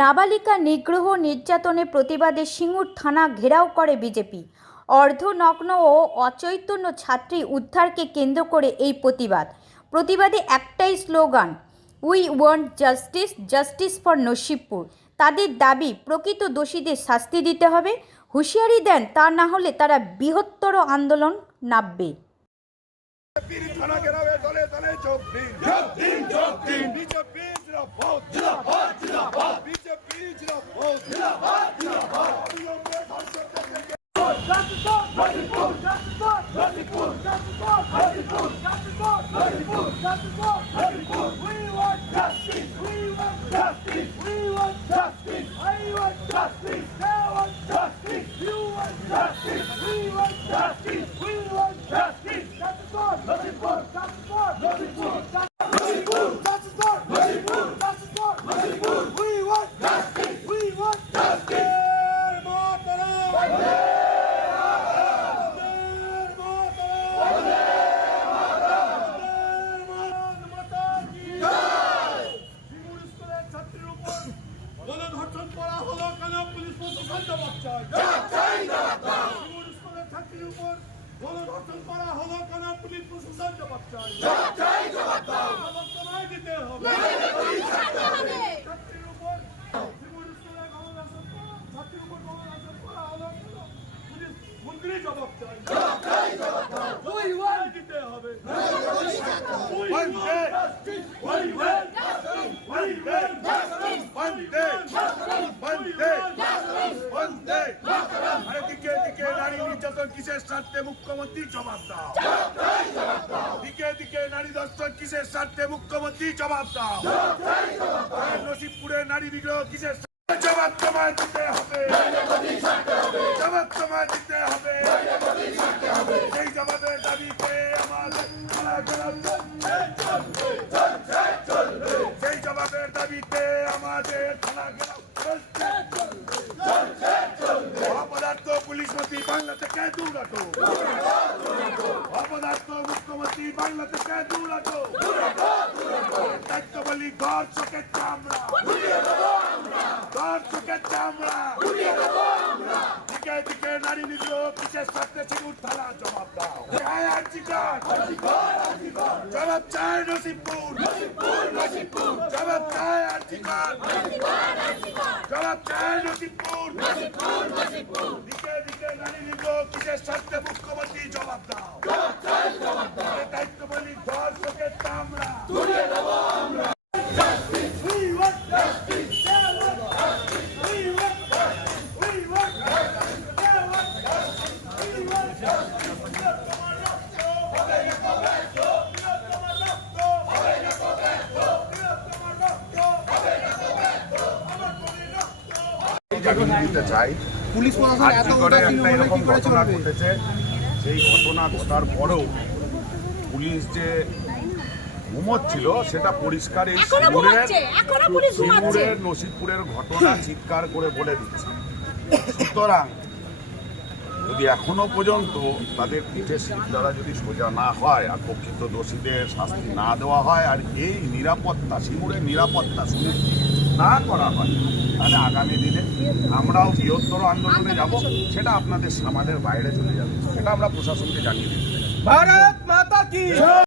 নাবালিকা নিগ্রহ নির্যাতনের প্রতিবাদে সিঙ্গুর থানা ঘেরাও করে বিজেপি। অর্ধনগ্ন ও অচৈতন্য ছাত্রী উদ্ধারকে কেন্দ্র করে এই প্রতিবাদে একটাই slogan, we want justice, justice for Nasibpur. তাদের দাবি, প্রকৃত দোষীদের শাস্তি দিতে হবে। হুঁশিয়ারি দেন, তা না হলে তারা বৃহত্তর আন্দোলন নামবে। কিসের স্বার্থে মুখ্যমন্ত্রী জবাব দাও, দিকে দিকে নারী দর্শন কিসের স্বার্থে মুখ্যমন্ত্রী জবাব দাও, নসিবপুরের নারী নিগ্রহ কিসের জবাব তোমায় দিতে হবে, জবাব তোমায় দিতে হবে। সেই জবাবের দাবিতে আমাদের সেই জবাবের দাবিতে আমাদের থানা ঘেরাও অপদার্থ পুলিশ মন্ত্রী বাংলা থেকে দূর হটো, অপদার্থ মুখ্যমন্ত্রী বাংলা থেকে দূর হটো। দায়িত্ব বলি ঘর চোখের চামড়া, ঘর চোখের চামড়া। দিকে দিকে নারী নিগ্রহ কিসের স্বার্থে সিঙ্গুর থানা জবাব দাও, জবাব চায় নসিবপুর, জবাব চায় আর্জিকর, জবাব চায় নসিবপুর। দিকে দিকে নারী নিগ্রহ কিসের স্বার্থে মুখ্যমন্ত্রী জবাব দাও, দায়িত্ব বলি ঘর চোখের চামড়া। চাই পুলিশ প্রশাসন এত এরকম ঘটনা ঘটেছে, সেই ঘটনা ঘটার পরেও পুলিশ যে ঘুমোচ্ছিল সেটা পরিষ্কার এই সিঙ্গুরের নসিবপুরের ঘটনা চিৎকার করে বলে দিচ্ছে। সুতরাং যদি এখনো পর্যন্ত তাদের পিঠে শির দ্বারা যদি সোজা না হয় আর প্রকৃত দোষীদের শাস্তি না দেওয়া হয় আর এই নিরাপত্তা সিঙ্গুরের নিরাপত্তা সুনিশ্চিত না করা হয়, তাহলে আগামী দিনে আমরাও বৃহত্তর আন্দোলনে যাব। সেটা আপনাদের সমাজের বাইরে চলে যাবে, সেটা আমরা প্রশাসনকে জানিয়ে দিচ্ছি। ভারত মাতা কি।